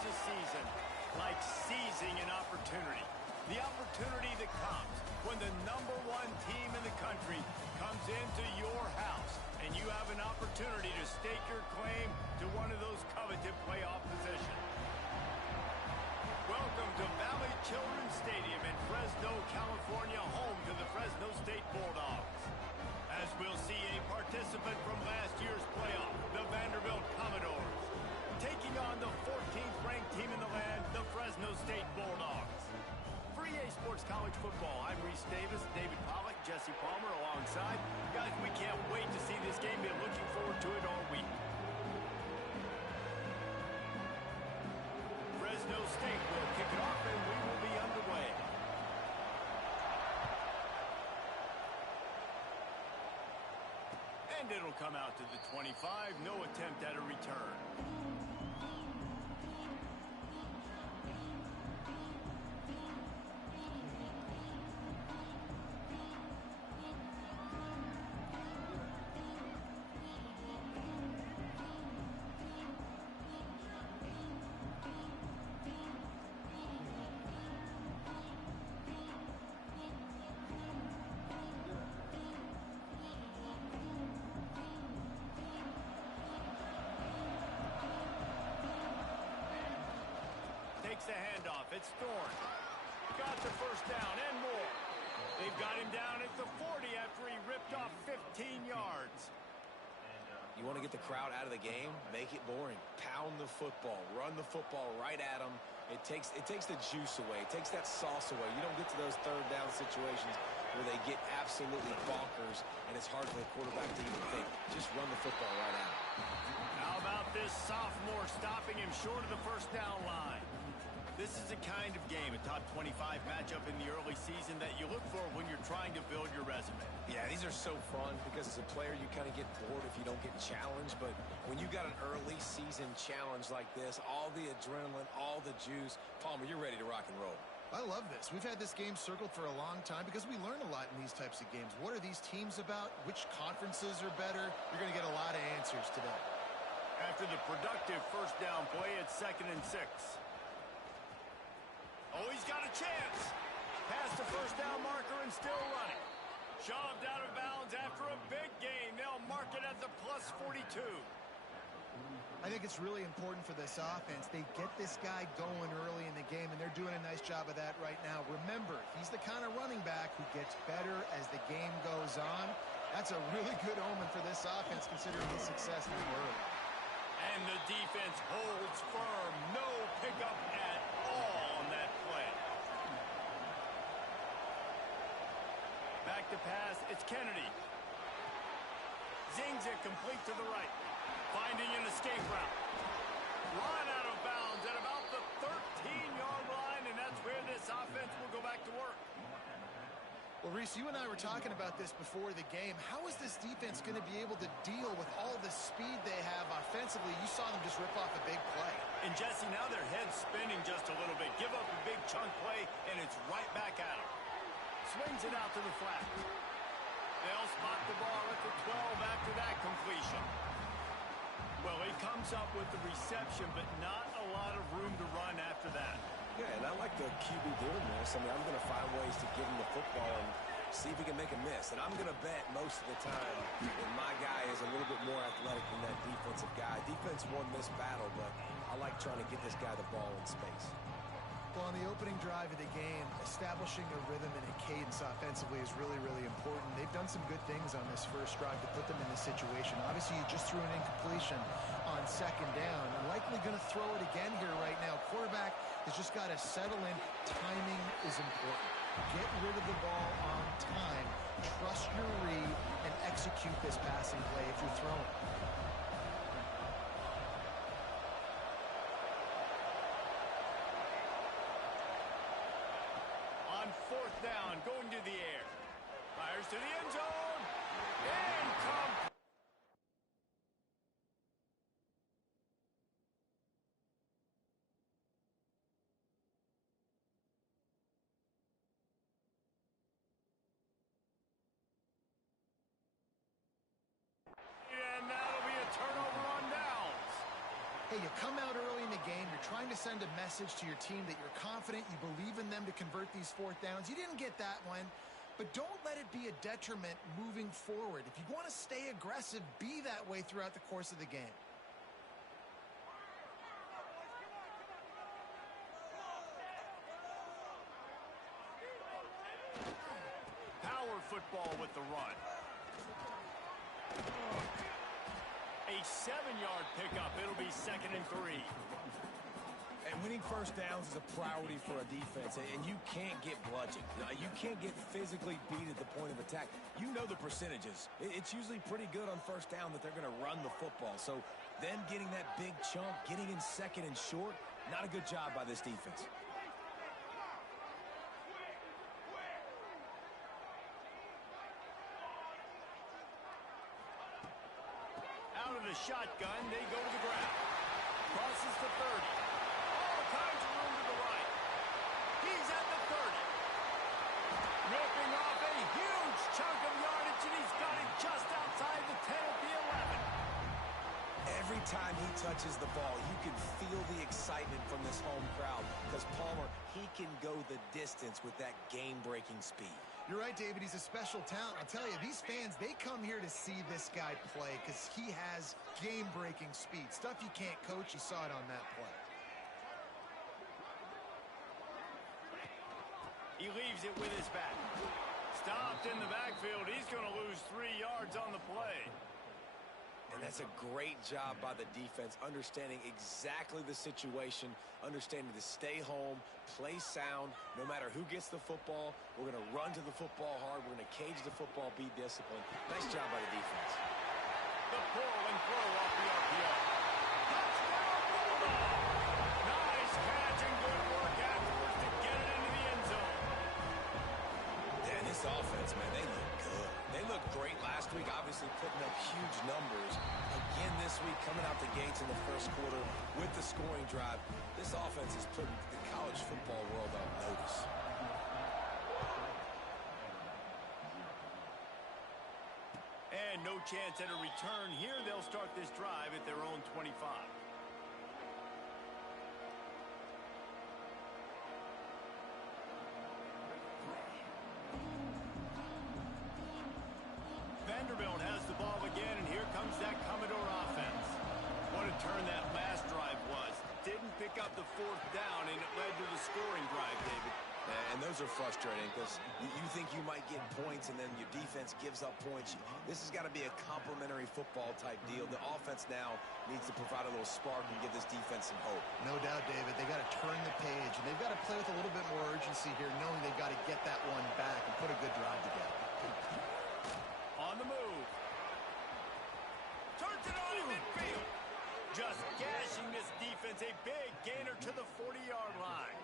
comes a season like seizing an opportunity. The opportunity that comes when the #1 team in the country comes into your house and you have an opportunity to stake your claim to one of those coveted playoff positions. Welcome to Valley Children's Stadium in Fresno, California, home to the Fresno State Bulldogs. As we'll see a participant from last year's playoff, the Vanderbilt Commodores, taking on the 14th ranked team in the land, the Fresno State Bulldogs. For EA Sports College Football, I'm Reese Davis, David Pollack, Jesse Palmer alongside. Guys, we can't wait to see this game. Been looking forward to it all week. Fresno State will kick it off and we will be underway. And it'll come out to the 25. No attempt at a return. Takes the handoff. It's Thorne. Got the first down and more. They've got him down at the 40 after he ripped off 15 yards. You want to get the crowd out of the game? Make it boring. Pound the football. Run the football right at them. It takes the juice away. It takes that sauce away. You don't get to those third down situations where they get absolutely bonkers and it's hard for the quarterback to even think. Just run the football right at him. How about this sophomore stopping him short of the first down line? This is the kind of game, a top 25 matchup in the early season that you look for when you're trying to build your resume. Yeah, these are so fun because as a player you kind of get bored if you don't get challenged, but when you got an early season challenge like this, all the adrenaline, all the juice, Palmer, you're ready to rock and roll. I love this. We've had this game circled for a long time because we learn a lot in these types of games. What are these teams about? Which conferences are better? You're going to get a lot of answers today. After the productive first down play, it's 2nd and 6. Oh, he's got a chance. Past the first down marker and still running. Shoved out of bounds after a big gain. They'll mark it at the plus 42. I think it's really important for this offense. They get this guy going early in the game, and they're doing a nice job of that right now. Remember, he's the kind of running back who gets better as the game goes on. That's a really good omen for this offense, considering his success in the early. And the defense holds firm. No pickup at all on that play. Back to pass. It's Kennedy. Zings it complete to the right. Finding an escape route. Run out of bounds at about the 13-yard line, and that's where this offense will go back to work. Well, Reese, you and I were talking about this before the game. How is this defense going to be able to deal with all the speed they have offensively? You saw them just rip off a big play. And, Jesse, now their head's spinning just a little bit. Give up a big chunk play, and it's right back at them. Swings it out to the flat. They'll spot the ball at the 12 after that completion. Well, he comes up with the reception, but not a lot of room to run after that. Yeah, and I like the QB doing this. I mean, I'm going to find ways to give him the football and see if he can make a miss. And I'm going to bet most of the time that my guy is a little bit more athletic than that defensive guy. Defense won this battle, but I like trying to get this guy the ball in space. Well, on the opening drive of the game, establishing a rhythm and a cadence offensively is really, really important. They've done some good things on this first drive to put them in this situation. Obviously, you just threw an incompletion on 2nd down. And likely going to throw it again here right now. Quarterback has just got to settle in. Timing is important. Get rid of the ball on time. Trust your read and execute this passing play if you're throwing. On 4th down, going to the air. Fires to the end zone. Incomplete. And that'll be a turnover on downs. Hey, you come out early in the game. You're trying to send a message to your team that you're confident, you believe in them to convert these fourth downs. You didn't get that one, but don't let it be a detriment moving forward. If you want to stay aggressive, be that way throughout the course of the game. Power football with the run. A 7-yard pickup. It'll be 2nd and 3. And winning first downs is a priority for a defense, and you can't get bludgeoned. You can't get physically beat at the point of attack. You know the percentages. It's usually pretty good on first down that they're going to run the football. So them getting that big chunk, getting in 2nd and short, not a good job by this defense. Out of the shotgun, they go to the ground. Crosses the 30. All kinds of room to the right. He's at the 30. Ripping off a huge chunk of yardage, and he's got it just outside the 10 at the 11. Every time he touches the ball, you can feel the excitement from this home crowd because Palmer, he can go the distance with that game-breaking speed. You're right, David. He's a special talent. I'll tell you, these fans, they come here to see this guy play because he has game-breaking speed. Stuff you can't coach. You saw it on that play. He leaves it with his back. Stopped in the backfield. He's going to lose 3 yards on the play. And that's a great job by the defense, understanding exactly the situation, understanding to stay home, play sound, no matter who gets the football. We're going to run to the football hard. We're going to cage the football, be disciplined. Nice job by the defense. The pull and throw off the RPO. Touchdown, Bulldog! Nice catch and good work afterwards to get it into the end zone. Yeah, this offense, man, they look good. They looked great last week, obviously putting up huge numbers. Again this week, coming out the gates in the first quarter with the scoring drive. This offense is putting the college football world on notice. And no chance at a return here. They'll start this drive at their own 25. Vanderbilt has the ball again, and here comes that Commodore offense. What a turn that last drive was. Didn't pick up the 4th down, and it led to the scoring drive, David. And those are frustrating because you think you might get points and then your defense gives up points. This has got to be a complementary football type deal. The offense now needs to provide a little spark and give this defense some hope. No doubt, David. They got to turn the page, and they've got to play with a little bit more urgency here, knowing they've got to get that one back and put a good drive together. On the move. Turns it on in midfield. Just gashing this defense. A big gainer to the 40-yard line.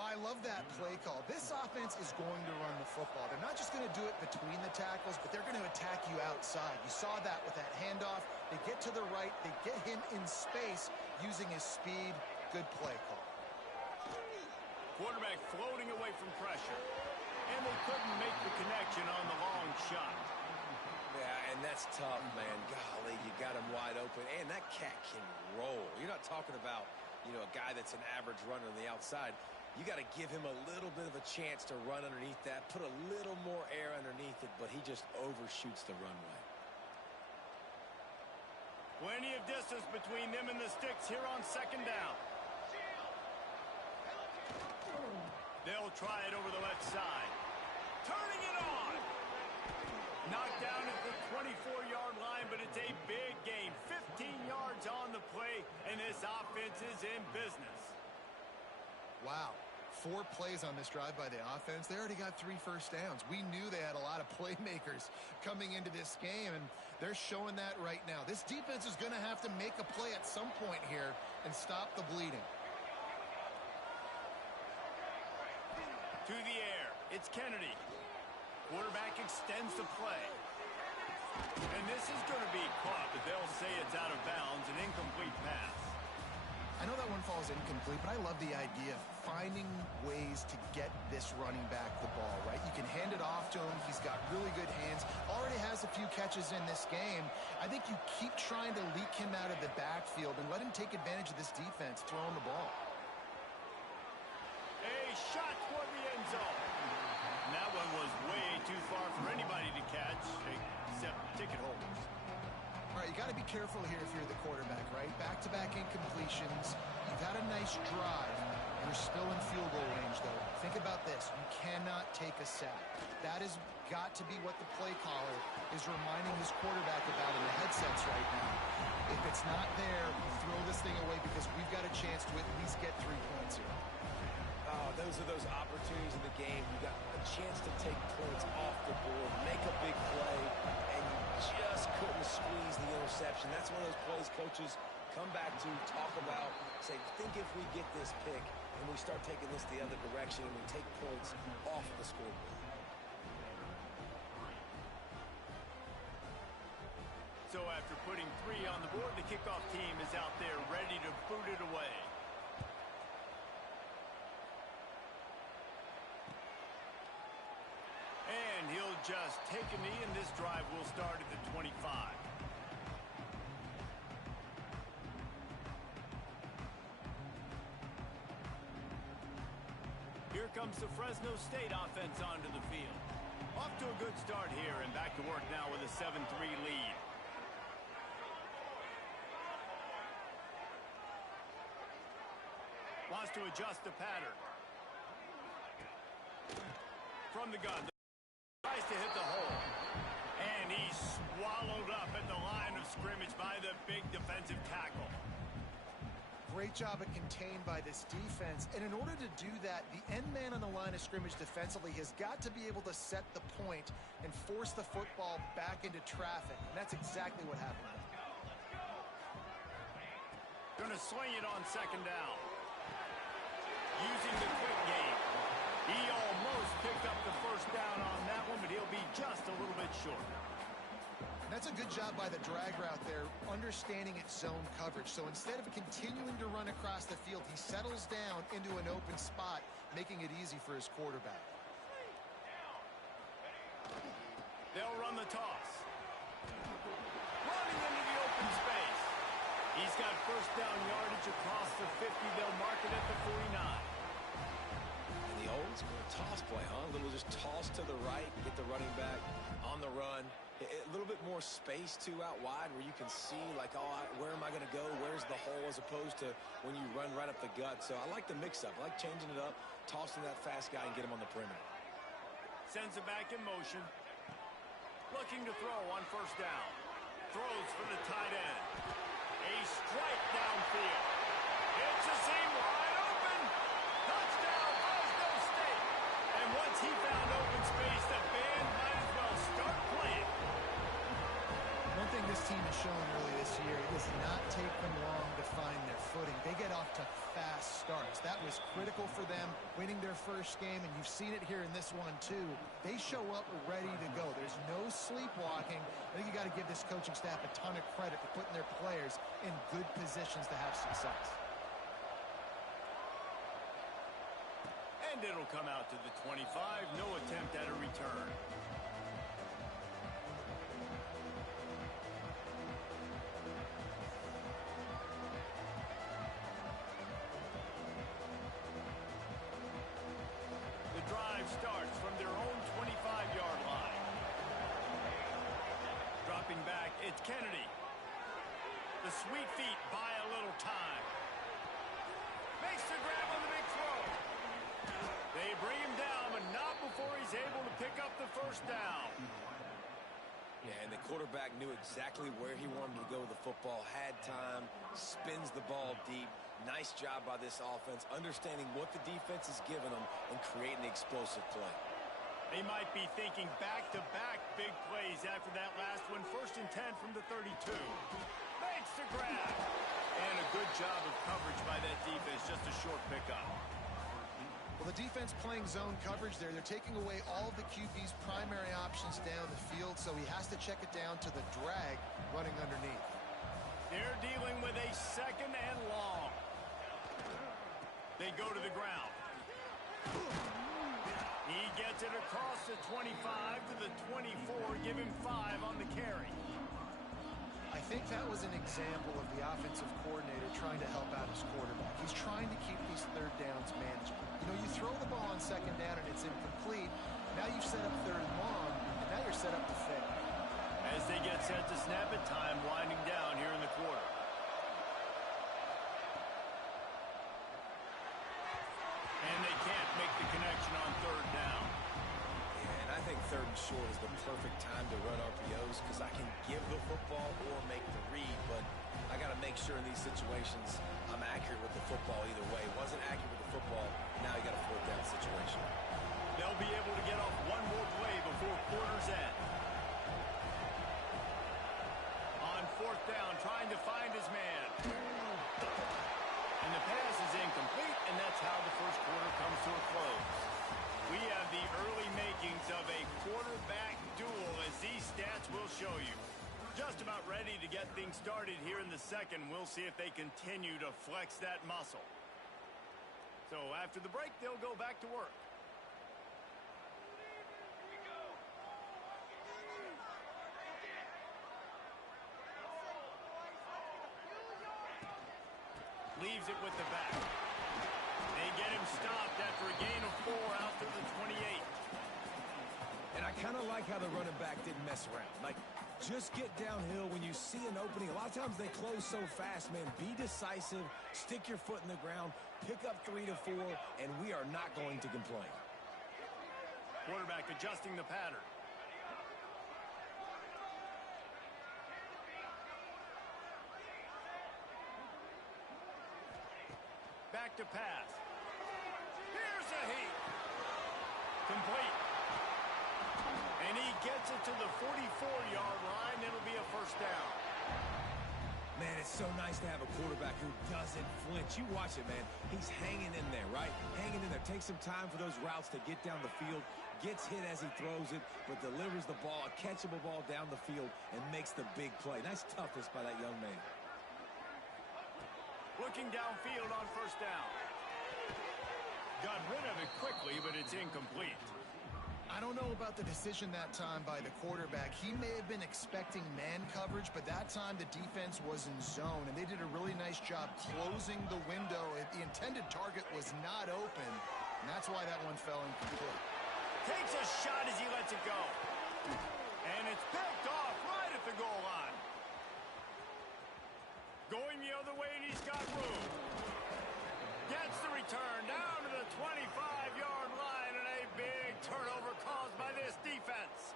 I love that play call. This offense is going to run the football. They're not just going to do it between the tackles, but they're going to attack you outside. You saw that with that handoff. They get to the right. They get him in space using his speed. Good play call. Quarterback floating away from pressure. And they couldn't make the connection on the long shot. Yeah, and that's tough, man. Golly, you got him wide open. And that cat can roll. You're not talking about, a guy that's an average runner on the outside. You got to give him a little bit of a chance to run underneath that, put a little more air underneath it, but he just overshoots the runway. Plenty of distance between them and the sticks here on 2nd down. They'll try it over the left side. Turning it on. Knocked down at the 24-yard line, but it's a big gain. 15 yards on the play, and this offense is in business. Wow. 4 plays on this drive by the offense. They already got 3 first downs. We knew they had a lot of playmakers coming into this game, and they're showing that right now. This defense is going to have to make a play at some point here and stop the bleeding. To the air. It's Kennedy. Quarterback extends the play. And this is going to be caught, but they'll say it's out of bounds, an incomplete pass. I know that one falls ball's incomplete, but I love the idea of finding ways to get this running back the ball, right? You can hand it off to him. He's got really good hands. Already has a few catches in this game. I think you keep trying to leak him out of the backfield and let him take advantage of this defense throwing the ball. A shot toward the end zone. And that one was way too far for anybody to catch, except ticket holders. All right, you got to be careful here if you're the quarterback, right? Back-to-back incompletions. You've had a nice drive. You're still in field goal range, though. Think about this. You cannot take a sack. That has got to be what the play caller is reminding his quarterback about in the headsets right now. If it's not there, throw this thing away because we've got a chance to at least get 3 points here. Those are those opportunities in the game. You got a chance to take points off the board, make a big play, and you just couldn't squeeze the interception. That's one of those plays coaches come back to, talk about, say, think if we get this pick and we start taking this the other direction and we take points off the scoreboard. So after putting 3 on the board, the kickoff team is out there ready to boot it away. And he'll just take a knee, and this drive will start at the 25. Here comes the Fresno State offense onto the field. Off to a good start here, and back to work now with a 7-3 lead. Wants to adjust the pattern. From the gun. Tries to hit the hole. And he's swallowed up at the line of scrimmage by the big defensive tackle. Great job of contained by this defense. And in order to do that, the end man on the line of scrimmage defensively has got to be able to set the point and force the football back into traffic. And that's exactly what happened. Gonna swing it on second down. Using the quick game. He almost picked up the first down on that one, but he'll be just a little bit short. That's a good job by the drag route there, understanding its zone coverage. So instead of continuing to run across the field, he settles down into an open spot, making it easy for his quarterback. They'll run the toss. Running into the open space. He's got first down yardage across the 50. They'll mark it at the 49. The old school toss play, huh? A little just toss to the right, get the running back on the run. A little bit more space, too, out wide where you can see, like, oh, where am I going to go? Where's the hole as opposed to when you run right up the gut. So I like the mix-up. I like changing it up, tossing that fast guy and get him on the perimeter. Sends it back in motion. Looking to throw on first down. Throws for the tight end. A strike downfield. It's a seam wide open. Touchdown, Fresno State. And once he found open space, the band might as well start playing. One thing this team has shown early this year, it does not take them long to find their footing. They get off to fast starts. That was critical for them winning their first game, and you've seen it here in this one too. They show up ready to go. There's no sleepwalking. I think you got to give this coaching staff a ton of credit for putting their players in good positions to have success. And it'll come out to the 25. No attempt at a return. The drive starts from their own 25-yard line. Dropping back, it's Kennedy. The sweet feet buy a little time. Makes the grab on the big throw. They bring him down, but not before he's able to pick up the first down. Yeah, and the quarterback knew exactly where he wanted to go with the football, had time, spins the ball deep. Nice job by this offense, understanding what the defense is giving them and creating the explosive play. They might be thinking back-to-back big plays after that last one. 1st and 10 from the 32. Makes the grab. And a good job of coverage by that defense. Just a short pickup. Well, the defense playing zone coverage there. They're taking away all of the QB's primary options down the field, so he has to check it down to the drag running underneath. They're dealing with a 2nd and long. They go to the ground. He gets it across the 25 to the 24. Give him 5 on the carry. I think that was an example of the offensive coordinator trying to help out his quarterback. He's trying to keep these third downs manageable. You know, you throw the ball on second down and it's incomplete. Now you've set up third and long, and now you're set up to fail. As they get set to snap it, time winding down here in the quarter. And they can't make the connection on third down. Yeah, and I think third and short is the perfect time to run RPOs because I can give the football or make the read, but I got to make sure in these situations I'm accurate with the football either way. Wasn't accurate with the football, now you got a fourth down situation. They'll be able to get off one more play before quarter's end. On fourth down, trying to find his man. And the pass is incomplete, and that's how the first quarter comes to a close. We have the early makings of a quarterback duel, as these stats will show you. Just about ready to get things started here in the second. We'll see if they continue to flex that muscle. So after the break, they'll go back to work. Leaves it with the back. They get him stopped after a gain of 4 out to the 28. And I kind of like how the running back didn't mess around. Like, just get downhill when you see an opening. A lot of times they close so fast, man. Be decisive, stick your foot in the ground, pick up 3 to 4, and we are not going to complain. Quarterback adjusting the pattern. Back to pass. Here's a heat. Complete. And he gets it to the 44-yard line. It'll be a first down. Man, it's so nice to have a quarterback who doesn't flinch. You watch it, man. He's hanging in there, right? Hanging in there. Takes some time for those routes to get down the field. Gets hit as he throws it, but delivers the ball, a catchable ball down the field, and makes the big play. Nice toughness by that young man. Looking downfield on first down. Got rid of it quickly, but it's incomplete. I don't know about the decision that time by the quarterback. He may have been expecting man coverage, but that time the defense was in zone, and they did a really nice job closing the window. The intended target was not open, and that's why that one fell incomplete. Takes a shot as he lets it go. And it's picked off right at the goal line. Going the other way, and he's got room. Gets the return down to the 25-yard line, and a big turnover caused by this defense.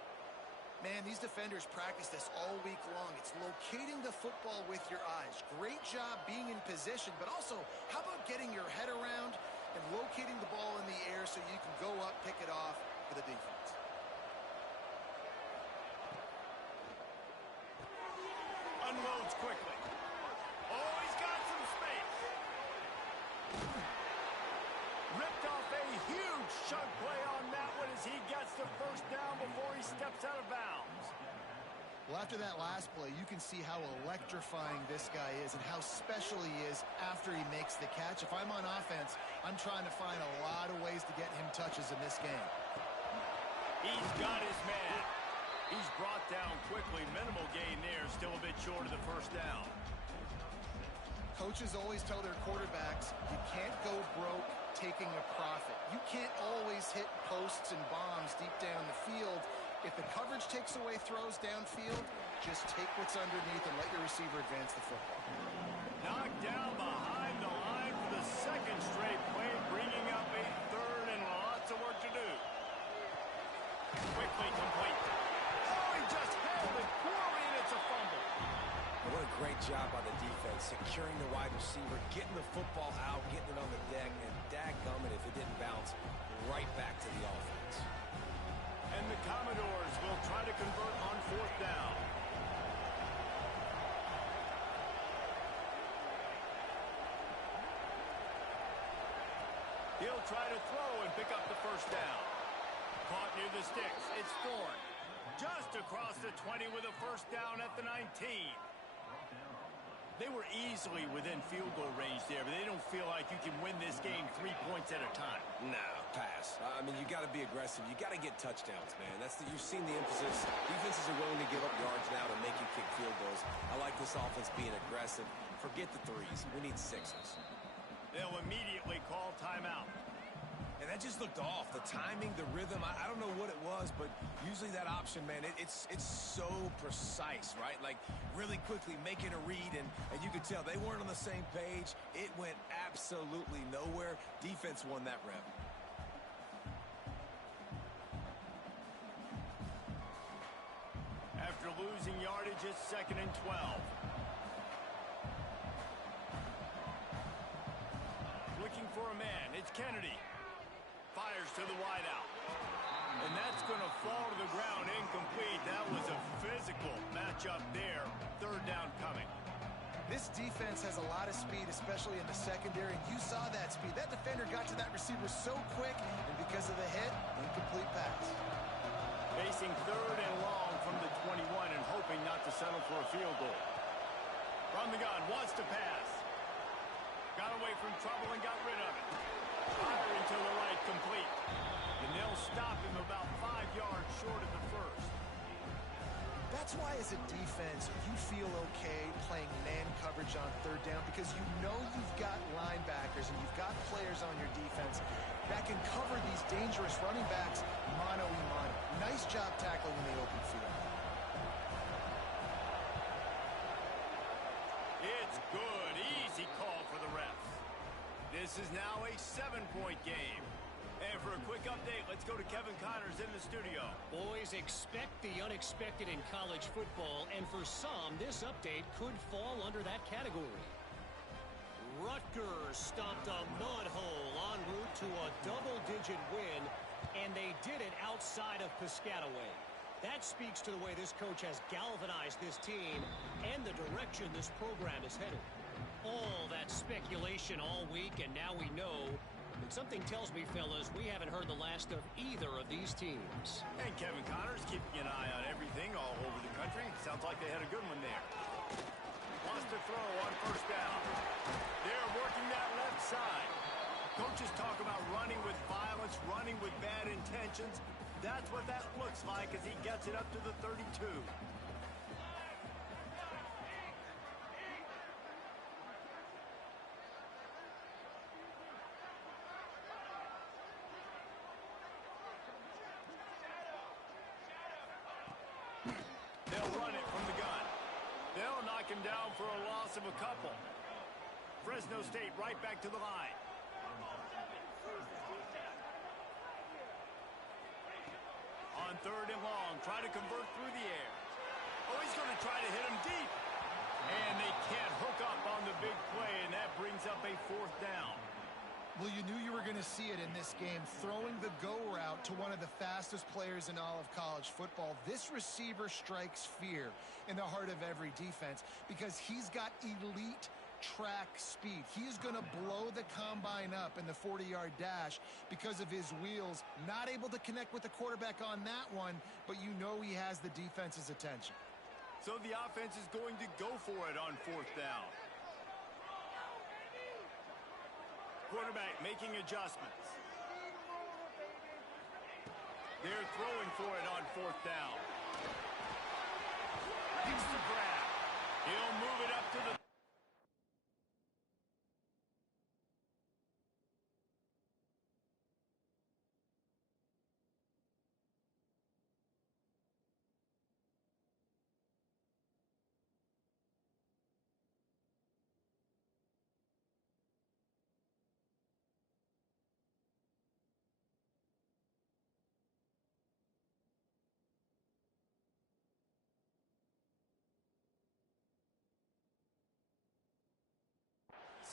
Man, these defenders practice this all week long. It's locating the football with your eyes. Great job being in position, but also, how about getting your head around and locating the ball in the air so you can go up, pick it off for the defense. Unloads quickly. Oh, he's got some space. Ripped off a huge chunk play on that one as he gets the first down before he steps out of bounds. Well, after that last play, you can see how electrifying this guy is and how special he is after he makes the catch. If I'm on offense, I'm trying to find a lot of ways to get him touches in this game. He's got his man. He's brought down quickly. Minimal gain there. Still a bit short of the first down. Coaches always tell their quarterbacks, you can't go broke taking a profit. You can't always hit posts and bombs deep down the field. If the coverage takes away throws downfield, just take what's underneath and let your receiver advance the football. Knocked down behind the line for the second straight play, bringing up a third and lots of work to do. Quickly complete. Oh, he just held it poorly, and it's a fumble. What a great job by the defense, securing the wide receiver, getting the football out, getting it on the deck, and dadgummit if it didn't bounce, right back to the offense. And the Commodores will try to convert on fourth down. He'll try to throw and pick up the first down. Caught near the sticks. It's Thorne. Just across the 20 with a first down at the 19. They were easily within field goal range there, but they don't feel like you can win this game 3 points at a time. No, pass. I mean, you got to be aggressive. You got to get touchdowns, man. You've seen the emphasis. Defenses are willing to give up yards now to make you kick field goals. I like this offense being aggressive. Forget the threes. We need sixes. They'll immediately call timeout. And that just looked off. The timing, the rhythm, I don't know what it was, but usually that option, man, it's so precise, right? Like, really quickly making a read, and you could tell they weren't on the same page. It went absolutely nowhere. Defense won that rep. After losing yardage, it's 2nd and 12. Looking for a man. It's Kennedy. Fires to the wideout. And that's going to fall to the ground incomplete. That was a physical matchup there. 3rd down coming. This defense has a lot of speed, especially in the secondary, and you saw that speed. That defender got to that receiver so quick, and because of the hit, incomplete pass. Facing 3rd and long from the 21 and hoping not to settle for a field goal. From the gun, wants to pass. Got away from trouble and got rid of it. Firing to the right, complete. And they'll stop him about 5 yards short of the first. That's why as a defense, you feel okay playing man coverage on 3rd down because you know you've got linebackers and you've got players on your defense that can cover these dangerous running backs mano-a-mano. Nice job tackling in the open field. It's good. Easy call for the refs. This is now a 7-point game. And for a quick update, let's go to Kevin Connors in the studio. Boys, expect the unexpected in college football, and for some, this update could fall under that category. Rutgers stomped a mud hole en route to a double-digit win, and they did it outside of Piscataway. That speaks to the way this coach has galvanized this team and the direction this program is headed. All that speculation all week, and now we know. But something tells me, fellas, we haven't heard the last of either of these teams. And Kevin Connors keeping an eye on everything all over the country. Sounds like they had a good one there. Wants to throw on 1st down. They're working that left side. Coaches talk about running with violence, running with bad intentions. That's what that looks like as he gets it up to the 32. They'll run it from the gun. They'll knock him down for a loss of a couple. Fresno State right back to the line. On 3rd and long, try to convert through the air. Oh, he's going to try to hit him deep. And they can't hook up on the big play, and that brings up a 4th down. Well, you knew you were going to see it in this game, throwing the go route to one of the fastest players in all of college football. This receiver strikes fear in the heart of every defense because he's got elite track speed. He's going to blow the combine up in the 40-yard dash because of his wheels. Not able to connect with the quarterback on that one, but you know he has the defense's attention. So the offense is going to go for it on 4th down. Quarterback making adjustments. They're throwing for it on 4th down. Gets the grab. He'll move it up to the...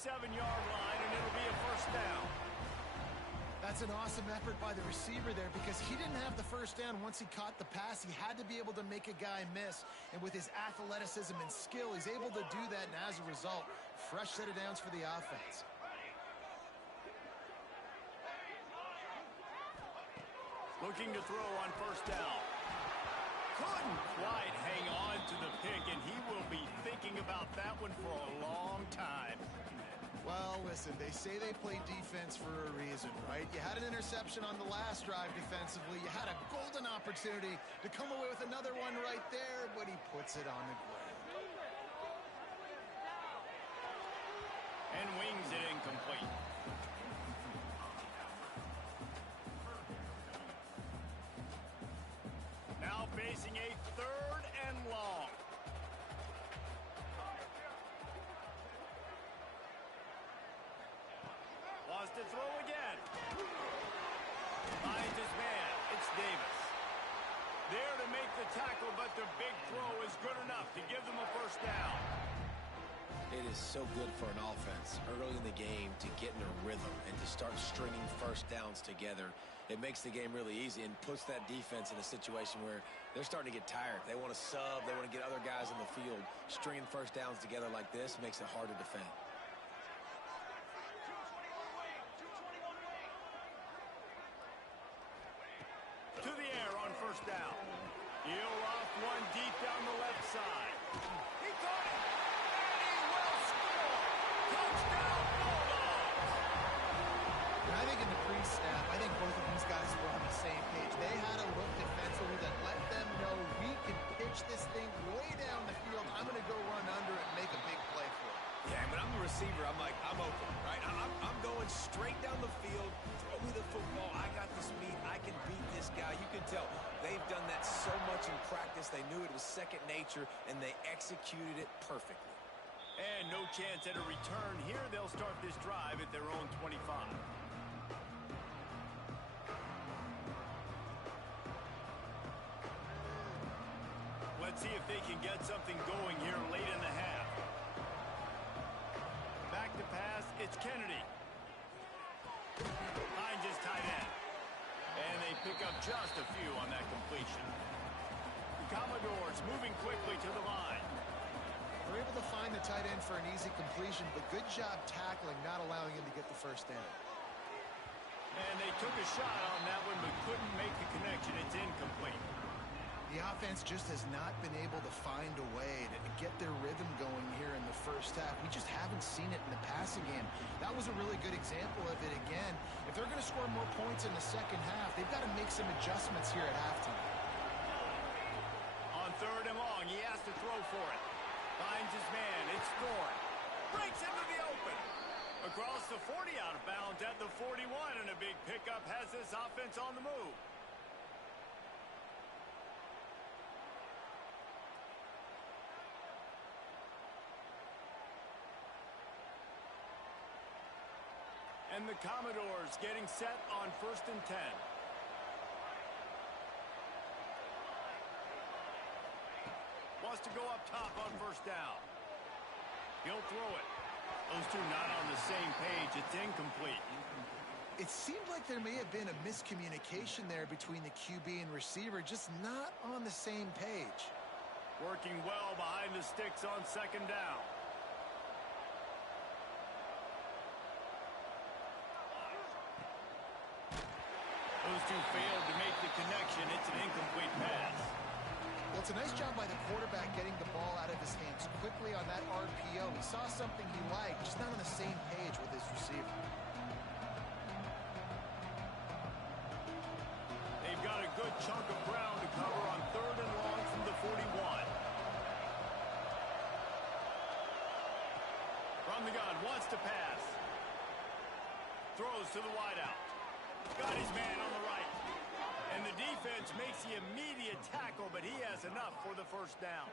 Seven-yard line, and it'll be a 1st down. That's an awesome effort by the receiver there because he didn't have the 1st down once he caught the pass. He had to be able to make a guy miss, and with his athleticism and skill, he's able to do that, and as a result, fresh set of downs for the offense. Looking to throw on 1st down. Couldn't quite hang on to the pick, and he will be thinking about that one for a long time. Well, listen, they say they play defense for a reason, right? You had an interception on the last drive defensively. You had a golden opportunity to come away with another one right there, but he puts it on the ground. And wings it incomplete. Now facing a 3rd and long. Lost to throw again. Finds his man. It's Davis. There to make the tackle, but the big throw is good enough to give them a first down. It is so good for an offense early in the game to get in a rhythm and to start stringing first downs together. It makes the game really easy and puts that defense in a situation where they're starting to get tired. They want to sub. They want to get other guys in the field. Stringing first downs together like this makes it hard to defend. To the air on first down. He'll off one deep down the left side. He caught it. And he will score. Touchdown, Bulldogs. And I think in the pre-snap, I think both of these guys were on the same page. They had a look defensively that let them know we can pitch this thing way down the field. I'm going to go run under it and make a big play for it. Yeah, when I'm the receiver, I'm like, I'm open, right? I'm going straight down the field. Throw me the football. I got the speed. I can beat this guy. You can tell they've done that so much in practice. They knew it was second nature, and they executed it perfectly. And no chance at a return here. They'll start this drive at their own 25. Let's see if they can get something going here late in the half. Back to pass, it's Kennedy. Finds his tight end. And they pick up just a few on that completion. The Commodores moving quickly to the line. They're able to find the tight end for an easy completion, but good job tackling, not allowing him to get the first down. And they took a shot on that one, but couldn't make the connection. It's incomplete. The offense just has not been able to find a way to get their rhythm going here in the first half. We just haven't seen it in the passing game. That was a really good example of it again. If they're going to score more points in the second half, they've got to make some adjustments here at halftime. On 3rd and long, he has to throw for it. Finds his man. It's Thorne. Breaks into the open. Across the 40, out of bounds at the 41, and a big pickup has this offense on the move. And the Commodores getting set on 1st and 10. Wants to go up top on first down. He'll throw it. Those two not on the same page. It's incomplete. It seemed like there may have been a miscommunication there between the QB and receiver, just not on the same page. Working well behind the sticks on 2nd down. Those two failed to make the connection. It's an incomplete pass. Well, it's a nice job by the quarterback getting the ball out of his hands quickly on that RPO. He saw something he liked, just not on the same page with his receiver. They've got a good chunk of ground to cover on 3rd and long from the 41. From the gun, wants to pass. Throws to the wideout. Got his man on the right. And the defense makes the immediate tackle, but he has enough for the first down.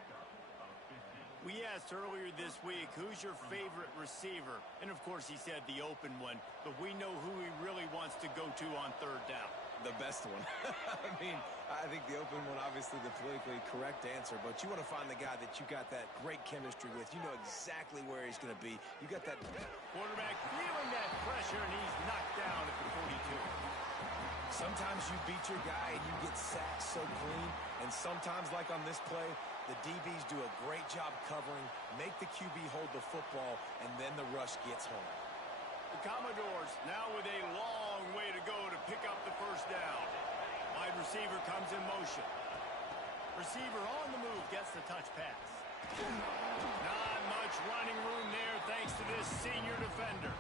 We asked earlier this week, who's your favorite receiver? And, of course, he said the open one. But we know who he really wants to go to on 3rd down. The best one. I mean, I think the open one, obviously the politically correct answer, but you want to find the guy that you got that great chemistry with. You know exactly where he's going to be. You got that quarterback feeling that pressure, and he's knocked down at the 42. Sometimes you beat your guy and you get sacked so clean, and sometimes, like on this play, the DBs do a great job covering, make the QB hold the football, and then the rush gets home. The Commodores now with a long way to go to pick up the first down. Wide receiver comes in motion. Receiver on the move gets the touch pass. Not much running room there thanks to this senior defender.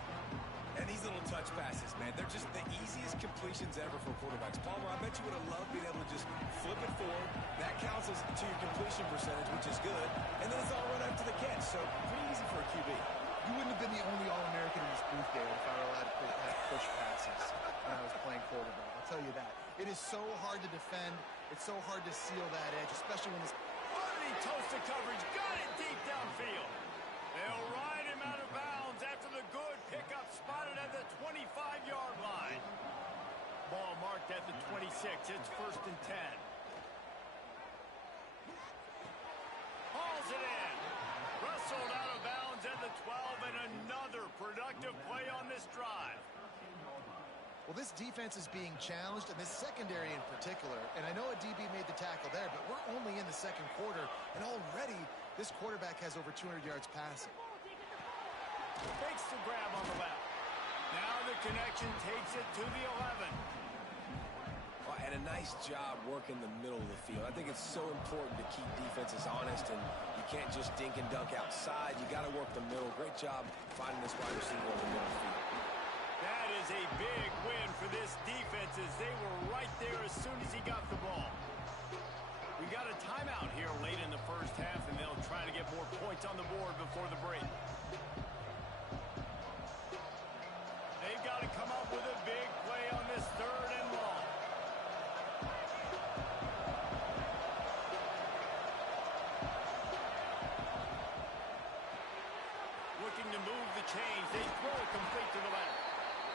And these little touch passes, man, they're just the easiest completions ever for quarterbacks. Palmer, I bet you would have loved being able to just flip it forward. That counts as to your completion percentage, which is good. And then it's all run up to the catch. So pretty easy for a QB. You wouldn't have been the only All-American in this booth, David, if I were allowed to have push passes when I was playing quarterback. I'll tell you that. It is so hard to defend. It's so hard to seal that edge, especially when it's... Running toasted coverage. Got it deep downfield. They'll ride him out of bounds after the good pickup spotted at the 25-yard line. Ball marked at the 26. It's 1st and 10. Hauls it in. Wrestled out of bounds at the 12, and another productive play on this drive. Well, this defense is being challenged, and this secondary in particular. And I know a DB made the tackle there, but we're only in the second quarter, and already this quarterback has over 200 yards passing. Fakes the grab on the left. Now the connection takes it to the 11. Oh, and a nice job working the middle of the field. I think it's so important to keep defenses honest, and you can't just dink and dunk outside. You got to work the middle. Great job finding this wide receiver in the middle of the field. That is a big win for this defense as they were right there as soon as he got the ball. We got a timeout here late in the first half, and they'll try to get more points on the board before the break. They've got to come up with a big play on this 3rd and long. Looking to move the chains. They throw it complete to the left.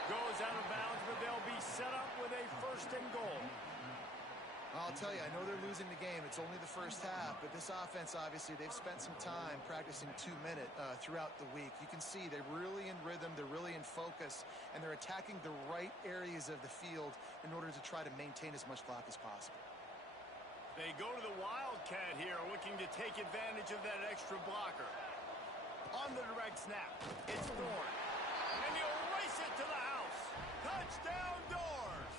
Goes out of bounds, but they'll be set up with a 1st and goal. I'll tell you, I know they're losing the game. It's only the first half, but this offense, obviously, they've spent some time practicing 2-minute throughout the week. You can see they're really in rhythm, they're really in focus, and they're attacking the right areas of the field in order to try to maintain as much clock as possible. They go to the Wildcat here, looking to take advantage of that extra blocker. On the direct snap, it's Thorne. And he'll race it to the house. Touchdown, Doors!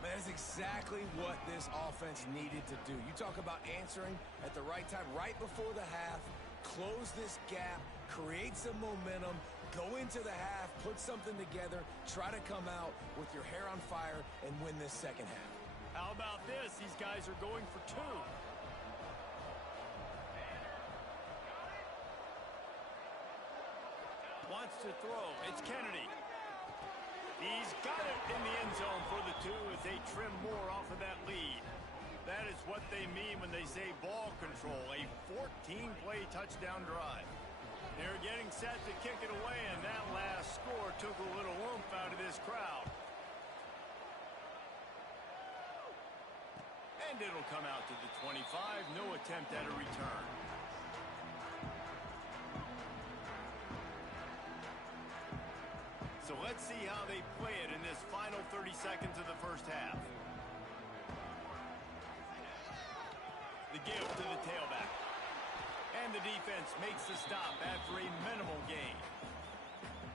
Man, that's exactly what this offense needed to do. You talk about answering at the right time, right before the half, close this gap, create some momentum, go into the half, put something together, try to come out with your hair on fire and win this second half. How about this? These guys are going for 2. Wants to throw. It's Kennedy. He's got it in the end zone for the 2 as they trim more off of that lead. That is what they mean when they say ball control. A 14-play touchdown drive. They're getting set to kick it away, and that last score took a little oomph out of this crowd. And it'll come out to the 25. No attempt at a return. So let's see how they play it in this final 30 seconds of the first half. The give to the tailback. And the defense makes the stop after a minimal gain.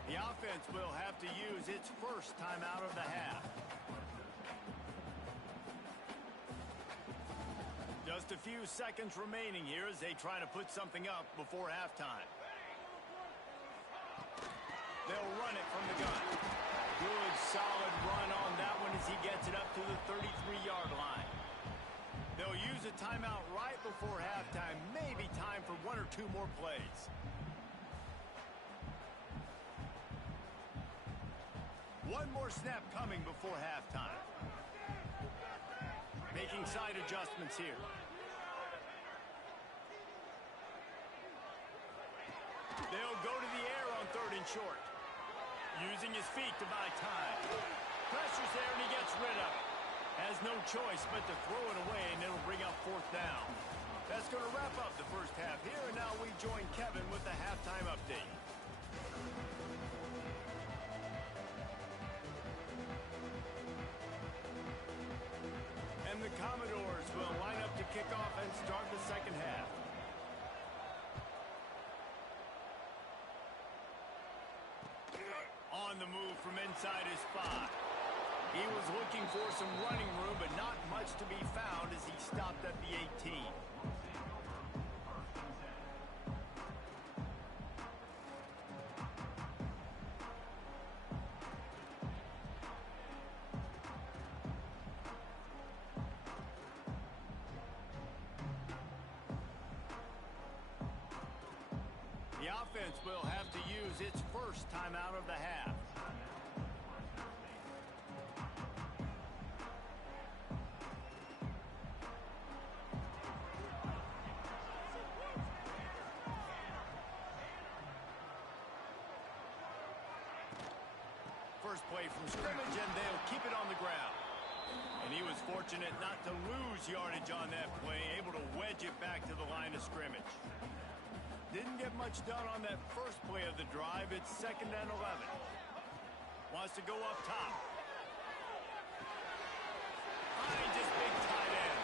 The offense will have to use its first timeout of the half. Just a few seconds remaining here as they try to put something up before halftime. They'll run it from the gun. Good, solid run on that one as he gets it up to the 33-yard line. They'll use a timeout right before halftime. Maybe time for 1 or 2 more plays. One more snap coming before halftime. Making side adjustments here. They'll go to the air on 3rd and short. Using his feet to buy time. Pressure's there and he gets rid of it. Has no choice but to throw it away, and it'll bring up 4th down. That's going to wrap up the first half here, and now we join Kevin with the halftime update. And the Commodores will line up to kick off and start the second half. On the move from inside his 5. He was looking for some running room, but not much to be found as he stopped at the 18. The offense will have to use its first timeout of the half. First play from scrimmage, and they'll keep it on the ground. And he was fortunate not to lose yardage on that play, able to wedge it back to the line of scrimmage. Didn't get much done on that first play of the drive. It's 2nd and 11. Wants to go up top. Finds his big tight end.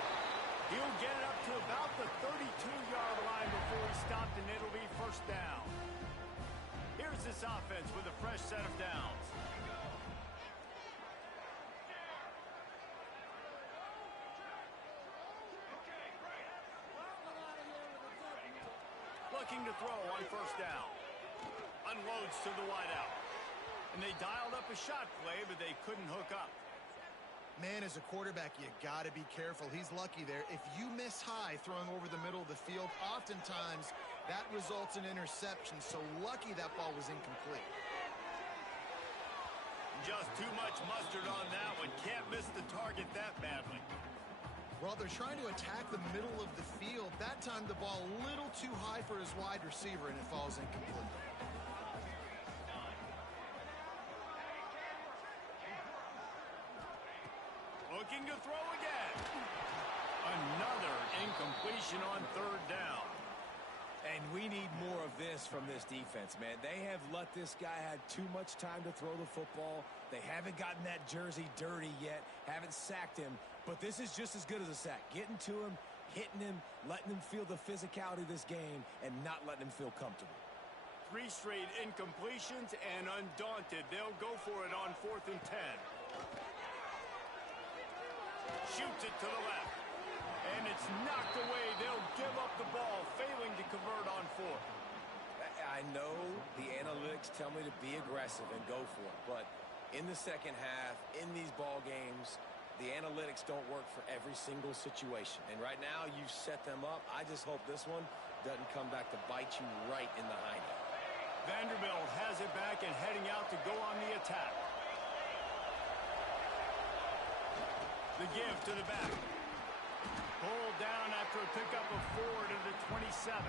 He'll get it up to about the 32-yard line before he stopped, and it'll be first down. Here's this offense with a fresh set of downs. Looking to throw on first down. Unloads to the wideout. And they dialed up a shot play, but they couldn't hook up. Man, as a quarterback, you got to be careful. He's lucky there. If you miss high throwing over the middle of the field, oftentimes that results in interception. So lucky that ball was incomplete. Just too much mustard on that one. Can't miss the target that badly. Well, they're trying to attack the middle of the field. That time the ball a little too high for his wide receiver, and it falls incomplete. Looking to throw again. Another incompletion on 3rd down. And we need more of this from this defense, man. They have let this guy have too much time to throw the football. They haven't gotten that jersey dirty yet, haven't sacked him, but this is just as good as a sack. Getting to him, hitting him, letting him feel the physicality of this game, and not letting him feel comfortable. 3 straight incompletions, and undaunted, they'll go for it on 4th and 10. Shoots it to the left. And it's knocked away. They'll give up the ball, failing to convert on 4th. I know the analytics tell me to be aggressive and go for it, but in the second half, in these ball games, the analytics don't work for every single situation. And right now, you've set them up. I just hope this one doesn't come back to bite you right in the hiney. Vanderbilt has it back and heading out to go on the attack. The give to the back. Pulled down after a pickup of 4 to the 27.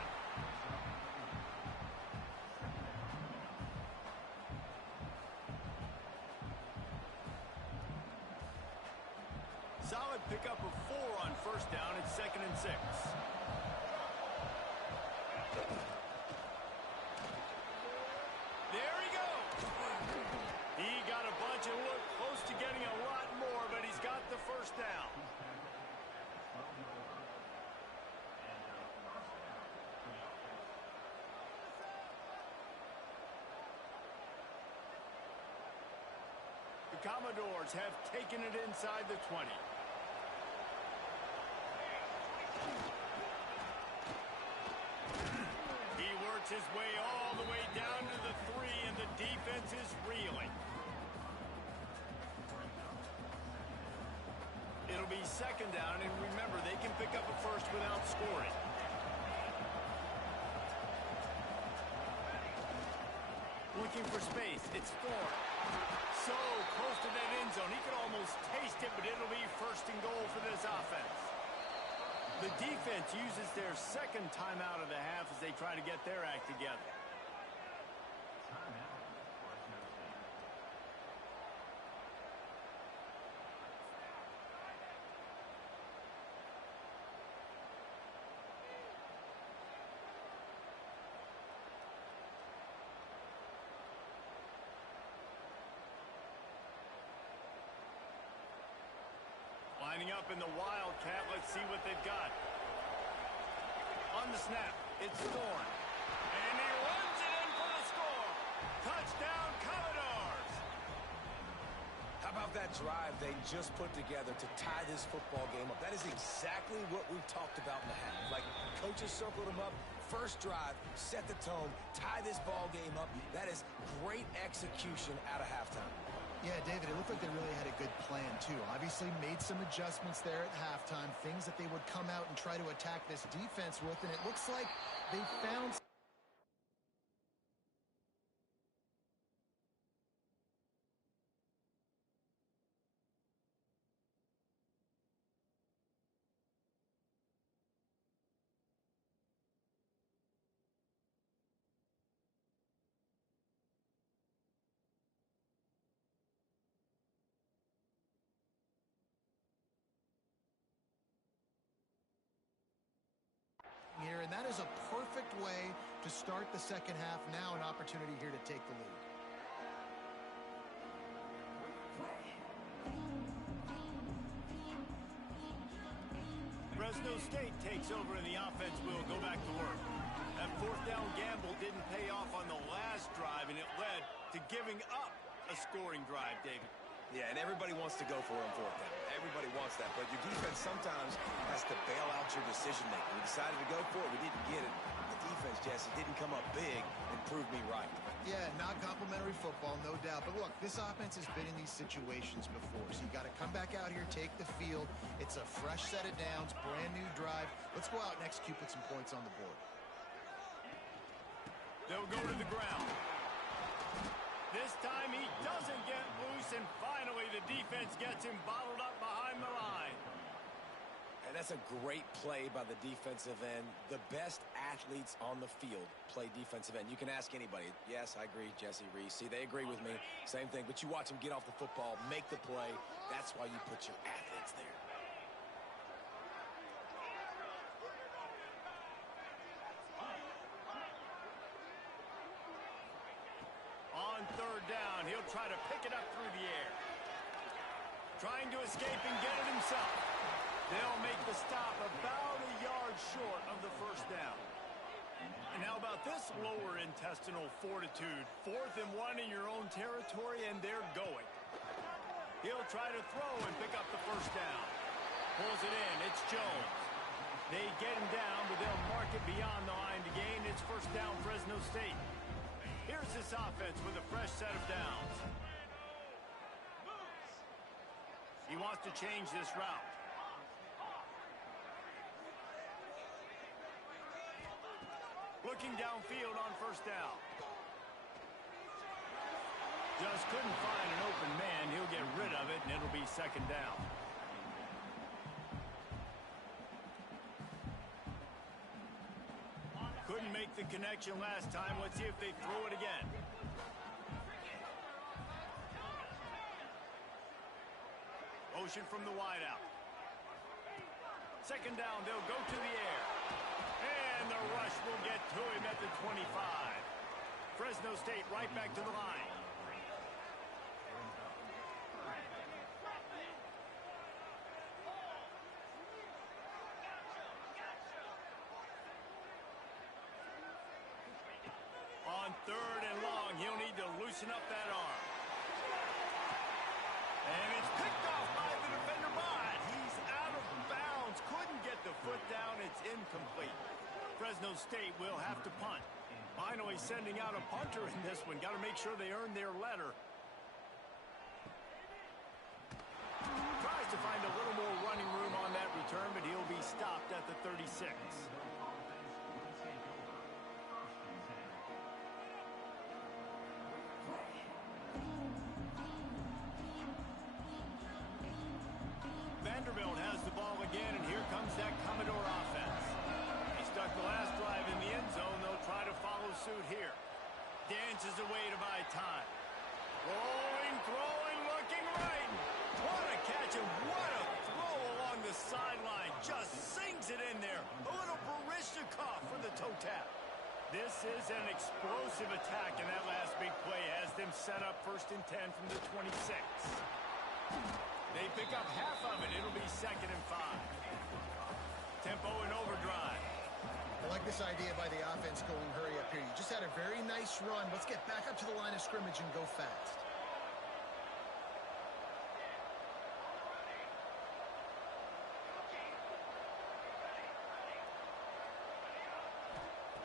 Solid pickup of 4 on first down. It's 2nd and 6. There he goes. He got a bunch and looked close to getting a lot more, but he's got the first down. The Commodores have taken it inside the 20. He works his way all the way down to the 3, and the defense is reeling. It'll be 2nd down, and remember, they can pick up a first without scoring. Looking for space. It's Thorne. So close to that end zone. He could almost taste it, but it'll be 1st and goal for this offense. The defense uses their 2nd timeout of the half as they try to get their act together. Lining up in the Wildcat. Let's see what they've got. On the snap, it's Thorne. And he runs it in for the score. Touchdown, Commodores. How about love that drive they just put together to tie this football game up. That is exactly what we've talked about in the half. Like, coaches circled them up. First drive, set the tone, tie this ball game up. That is great execution out of halftime. Yeah, David, it looked like they really had a good plan, too. Obviously made some adjustments there at halftime, things that they would come out and try to attack this defense with, and it looks like they found here, and that is a perfect way to start the second half. Now an opportunity here to take the lead. Fresno State takes over and the offense will go back to work. That fourth down gamble didn't pay off on the last drive, and it led to giving up a scoring drive, David. Yeah, and everybody wants to go for it on fourth down. Everybody wants that, but your defense sometimes has to bail out your decision-making. We decided to go for it. We didn't get it. The defense, Jesse, didn't come up big and prove me right. Yeah, not complimentary football, no doubt. But look, this offense has been in these situations before, so you got to come back out here, take the field. It's a fresh set of downs, brand new drive. Let's go out and execute, put some points on the board. They'll go to the ground. This time he doesn't get loose, and finally the defense gets him bottled up behind the line. And that's a great play by the defensive end. The best athletes on the field play defensive end. You can ask anybody. Yes, I agree, Jesse, Reese. See, they agree with me. Same thing. But you watch them get off the football, make the play. That's why you put your athletes there. On third down, he'll try to pick it up through the air. Trying to escape and get it himself. They'll make the stop about a yard short of the first down. And how about this lower intestinal fortitude? 4th and 1 in your own territory, and they're going. He'll try to throw and pick up the first down. Pulls it in. It's Jones. They get him down, but they'll mark it beyond the line to gain. It's first down, Fresno State. Here's this offense with a fresh set of downs. He wants to change this route. Looking downfield on first down. Just couldn't find an open man. He'll get rid of it, and it'll be second down. Couldn't make the connection last time. Let's see if they throw it again. Motion from the wideout. Second down, they'll go to the air. And the rush will get to him at the 25. Fresno State right back to the line. On third and long, he'll need to loosen up that arm. And it's picked off by the defender, but he's out of bounds. Couldn't get the foot down. It's incomplete. Fresno State will have to punt. Finally sending out a punter in this one. Got to make sure they earn their letter. Tries to find a little more running room on that return, but he'll be stopped at the 36. Vanderbilt has the ball again, and here comes that Commodore offense. They stuck the last drive in the end zone. They'll try to follow suit here. Dances away to buy time. Rolling, throwing, looking right. What a catch and what a throw along the sideline. Just sinks it in there. A little Barishnikov for the toe tap. This is an explosive attack, and that last big play has them set up 1st and 10 from the 26. They pick up half of it. It'll be 2nd and 5. Tempo and overdrive. I like this idea by the offense going hurry up here. You just had a very nice run. Let's get back up to the line of scrimmage and go fast.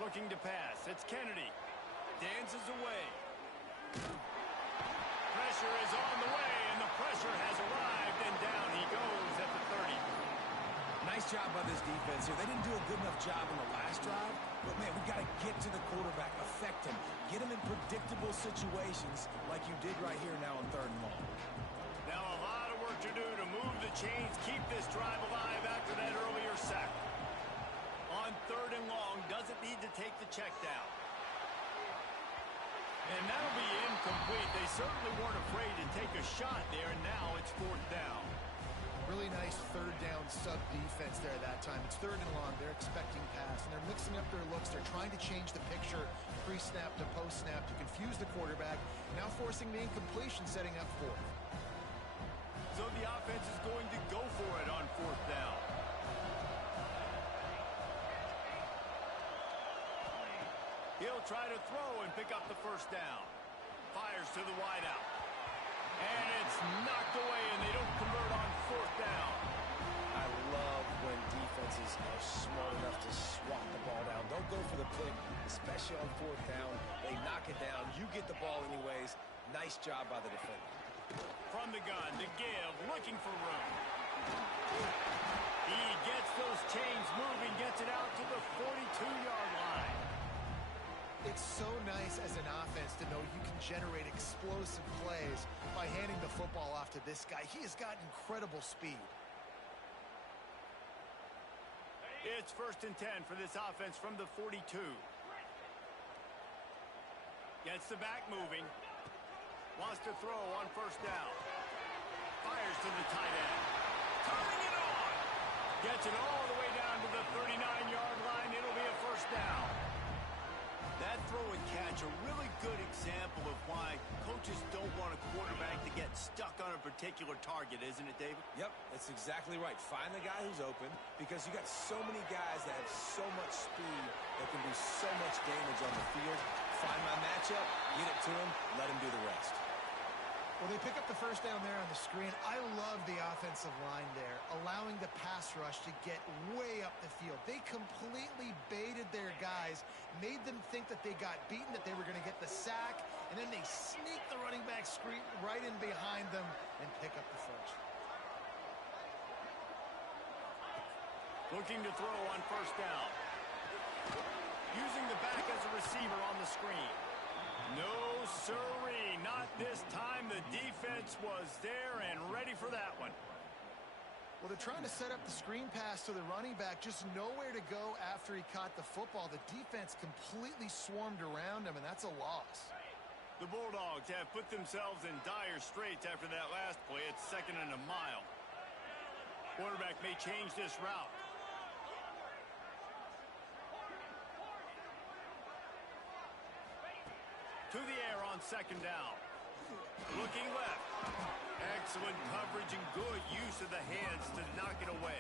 looking to pass. It's Kennedy. Dances away. Pressure is on the way, and the pressure has arrived, and down he goes at the 30. Nice job by this defense here. They didn't do a good enough job in the last drive, but, man, we've got to get to the quarterback, affect him, get him in predictable situations like you did right here now on 3rd and long. Now a lot of work to do to move the chains, keep this drive alive after that earlier sack. On 3rd and long, doesn't need to take the check down. And that'll be incomplete. They certainly weren't afraid to take a shot there, and now it's 4th down. Really nice 3rd down sub-defense there that time. It's 3rd and long. They're expecting pass, and they're mixing up their looks. They're trying to change the picture pre-snap to post-snap to confuse the quarterback, now forcing the incompletion, setting up 4th. So the offense is going to go for it on 4th down. He'll try to throw and pick up the 1st down. Fires to the wideout. And it's knocked away, and they don't convert on 4th down. I love when defenses are smart enough to swat the ball down. Don't go for the pick, especially on 4th down. They knock it down. You get the ball anyways. Nice job by the defender. From the gun, the give, looking for room. He gets those chains moving, gets it out to the 42-yard line. It's so nice as an offense to know you can generate explosive plays by handing the football off to this guy. He has got incredible speed. It's 1st and 10 for this offense from the 42. Gets the back moving. Wants to throw on 1st down. Fires to the tight end. Turning it on. Gets it all the way down to the 39-yard line. It'll be a 1st down. That throw and catch, a really good example of why coaches don't want a quarterback to get stuck on a particular target, isn't it, David? Yep, that's exactly right. Find the guy who's open, because you got so many guys that have so much speed that can do so much damage on the field. Find my matchup, get it to him, let him do the rest. Well, they pick up the 1st down there on the screen. I love the offensive line there, allowing the pass rush to get way up the field. They completely baited their guys, made them think that they got beaten, that they were going to get the sack, and then they sneak the running back screen right in behind them and pick up the 1st. Looking to throw on 1st down. Using the back as a receiver on the screen. No, sirree, not this time. The defense was there and ready for that one. Well, they're trying to set up the screen pass to the running back, just nowhere to go after he caught the football. The defense completely swarmed around him, and that's a loss. The Bulldogs have put themselves in dire straits after that last play. It's 2nd and a mile. Quarterback may change this route. To the air on 2nd down. Looking left. Excellent coverage and good use of the hands to knock it away.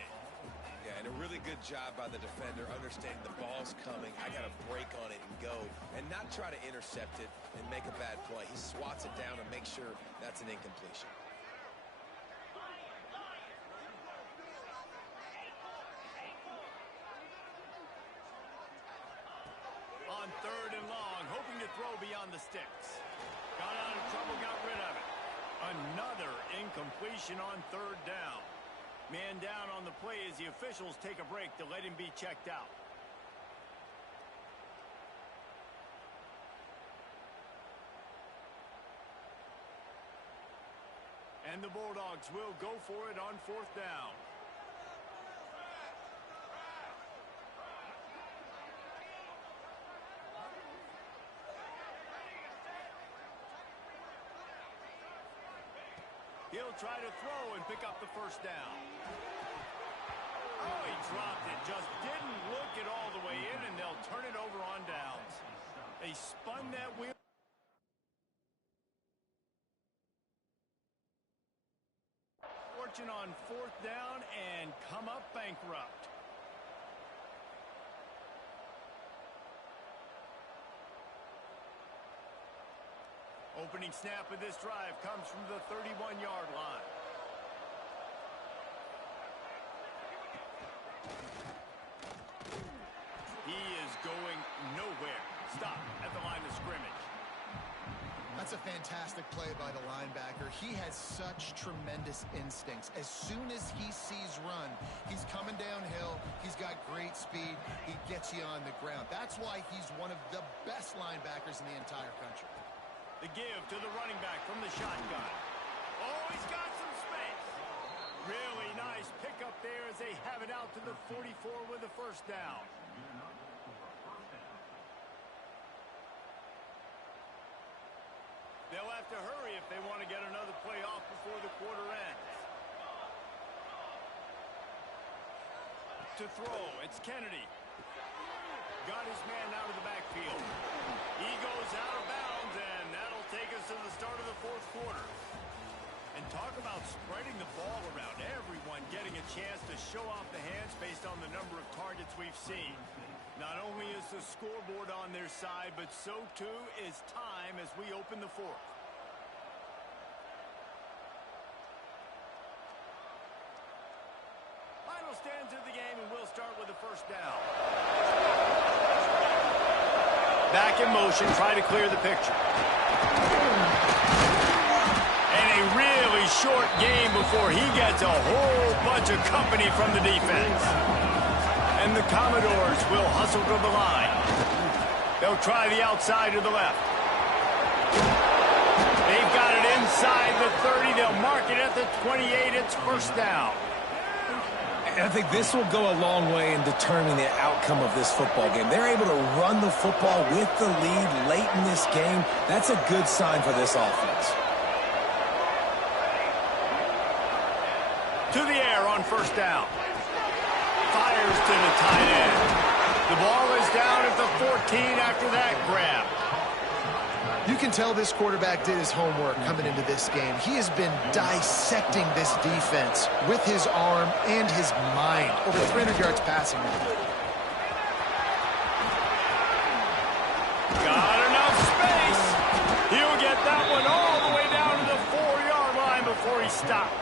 Yeah, and a really good job by the defender, understanding the ball's coming. I got to break on it and go, and not try to intercept it and make a bad play. He swats it down and makes sure that's an incompletion. On 3rd and long, hoping to throw beyond the sticks. Got out of trouble, got rid of it. Another incompletion on 3rd down. Man down on the play as the officials take a break to let him be checked out. And the Bulldogs will go for it on 4th down. He'll try to throw and pick up the 1st down. Oh, he dropped it. Just didn't look it all the way in, and they'll turn it over on downs. They spun that wheel. Fortune on 4th down and come up bankrupt. Opening snap of this drive comes from the 31-yard line. He is going no That's a fantastic play by the linebacker. He has such tremendous instincts. As soon as he sees run, he's coming downhill. He's got great speed. He gets you on the ground. That's why he's one of the best linebackers in the entire country. The give to the running back from the shotgun. Oh, he's got some space. Really nice pickup there as they have it out to the 44 with the first down. They'll have to hurry if they want to get another play off before the quarter ends. To throw, it's Kennedy. Got his man out of the backfield. He goes out of bounds, and that'll take us to the start of the fourth quarter. And talk about spreading the ball around. Everyone getting a chance to show off the hands based on the number of targets we've seen. Not only is the scoreboard on their side, but so too is time as we open the fourth. Final stanza of the game, and we'll start with the first down. Back in motion, try to clear the picture. And a really short game before he gets a whole bunch of company from the defense. And the Commodores will hustle to the line. They'll try the outside to the left. They've got it inside the 30. They'll mark it at the 28. It's first down. And I think this will go a long way in determining the outcome of this football game. They're able to run the football with the lead late in this game. That's a good sign for this offense. To the air on first down. Fires to the tight end. The ball is down at the 14 after that grab. You can tell this quarterback did his homework coming into this game. He has been dissecting this defense with his arm and his mind. Over 300 yards passing. Got enough space. He'll get that one all the way down to the 4-yard line before he stopped.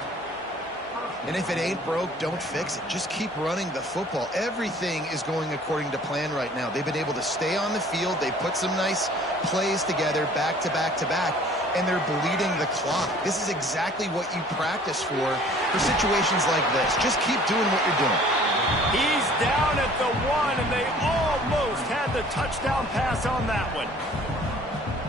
And if it ain't broke, don't fix it. Just keep running the football. Everything is going according to plan right now. They've been able to stay on the field. They put some nice plays together back to back to back, and they're bleeding the clock. This is exactly what you practice for situations like this. Just keep doing what you're doing. He's down at the 1, and they almost had the touchdown pass on that one.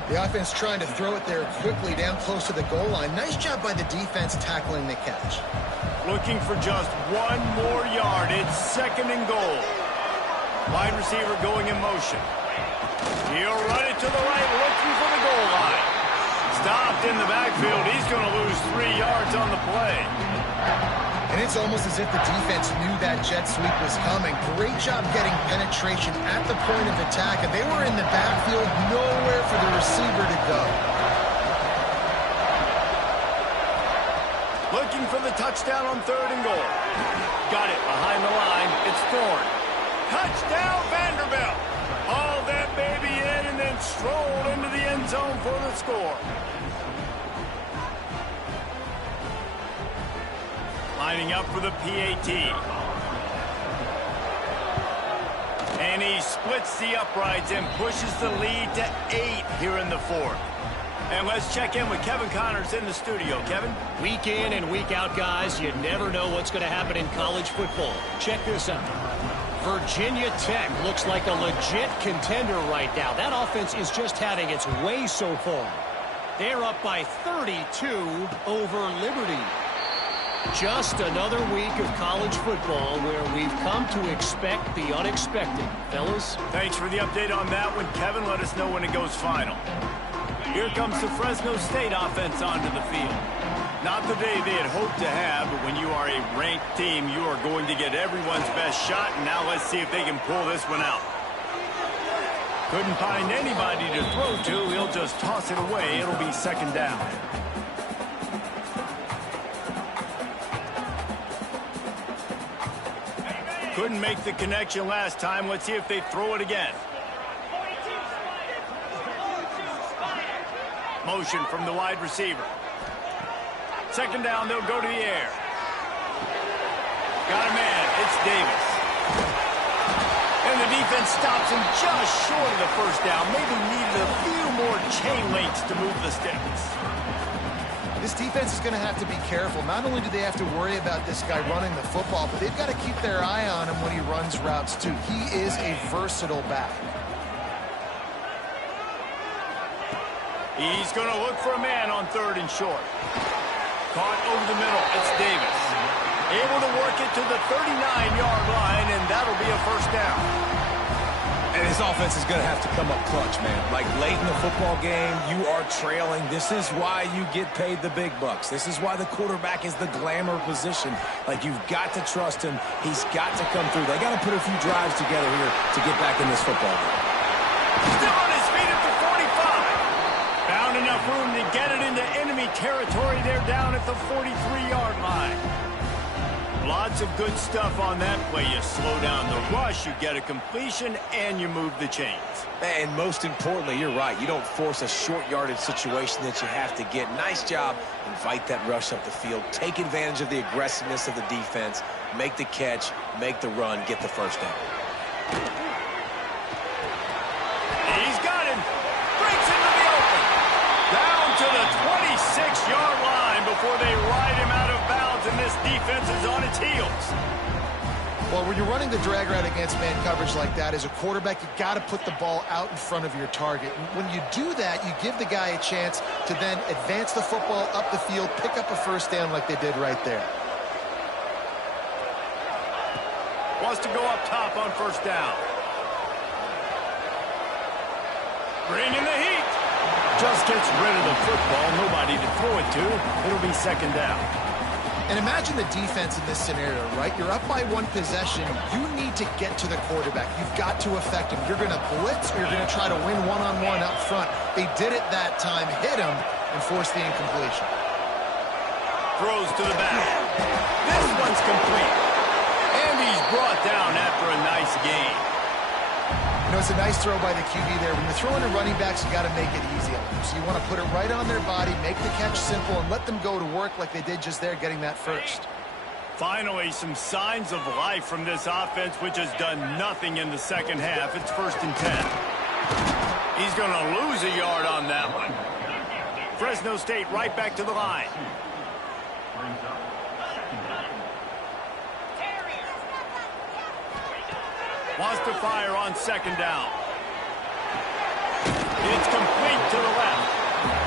The offense trying to throw it there quickly down close to the goal line. Nice job by the defense tackling the catch. Looking for just one more yard. It's second and goal. Wide receiver going in motion. He'll run it to the right, looking for the goal line. Stopped in the backfield. He's going to lose 3 yards on the play. And it's almost as if the defense knew that jet sweep was coming. Great job getting penetration at the point of attack, and they were in the backfield, nowhere for the receiver to go. Looking for the touchdown on third and goal. Got it behind the line. It's Thorne. Touchdown, Vanderbilt. Haul that baby in and then strolled into the end zone for the score. Lining up for the PAT. And he splits the uprights and pushes the lead to 8 here in the fourth. And let's check in with Kevin Connors in the studio. Kevin? Week in and week out, guys, you never know what's going to happen in college football. Check this out. Virginia Tech looks like a legit contender right now. That offense is just having its way so far. They're up by 32 over Liberty. Just another week of college football where we've come to expect the unexpected. Fellas? Thanks for the update on that one, Kevin. Let us know when it goes final. Here comes the Fresno State offense onto the field. Not the day they had hoped to have, but when you are a ranked team, you are going to get everyone's best shot, and now let's see if they can pull this one out. Couldn't find anybody to throw to. He'll just toss it away. It'll be second down. Couldn't make the connection last time. Let's see if they throw it again. Motion from the wide receiver. Second down, they'll go to the air. Got a man. It's Davis. And And the defense stops him just short of the first down. Maybe needed a few more chain links to move the sticks. This defense is going to have to be careful. Not only do they have to worry about this guy running the football, but they've got to keep their eye on him when he runs routes too. He is a versatile back. He's going to look for a man on 3rd and short. Caught over the middle. It's Davis. Able to work it to the 39-yard line, and that'll be a first down. And his offense is going to have to come up clutch, man. Like late in the football game, you are trailing. This is why you get paid the big bucks. This is why the quarterback is the glamour position. Like, you've got to trust him. He's got to come through. They got to put a few drives together here to get back in this football game. Still on his feet at the 45. Found enough room to get it into enemy territory. They're down at the 43-yard line. Lots of good stuff on that play. You slow down the rush, you get a completion, and you move the chains. And most importantly, you're right. You don't force a short yardage situation that you have to get. Nice job. Invite that rush up the field. Take advantage of the aggressiveness of the defense. Make the catch, make the run, get the first down. He's got him. Breaks into the open. Down to the 26-yard line before they ride him out of bounds, and this defense is on its heels. Well, when you're running the drag route against man coverage like that, as a quarterback, you got to put the ball out in front of your target. And when you do that, you give the guy a chance to then advance the football up the field, pick up a first down like they did right there. Wants to go up top on first down. Bringing the heat. Just gets rid of the football. Nobody to throw it to. It'll be second down. And imagine the defense in this scenario, right? You're up by one possession. You need to get to the quarterback. You've got to affect him. You're going to blitz or you're going to try to win one-on-one up front. They did it that time, hit him, and forced the incompletion. Throws to the back. This one's complete. And he's brought down after a nice gain. You know, it's a nice throw by the QB there. When you're throwing to running backs, you got to make it easy on them. So you want to put it right on their body, make the catch simple, and let them go to work like they did just there, getting that first. Finally, some signs of life from this offense, which has done nothing in the second half. It's 1st and 10. He's going to lose a yard on that one. Fresno State right back to the line. Wants to fire on second down. It's complete to the left.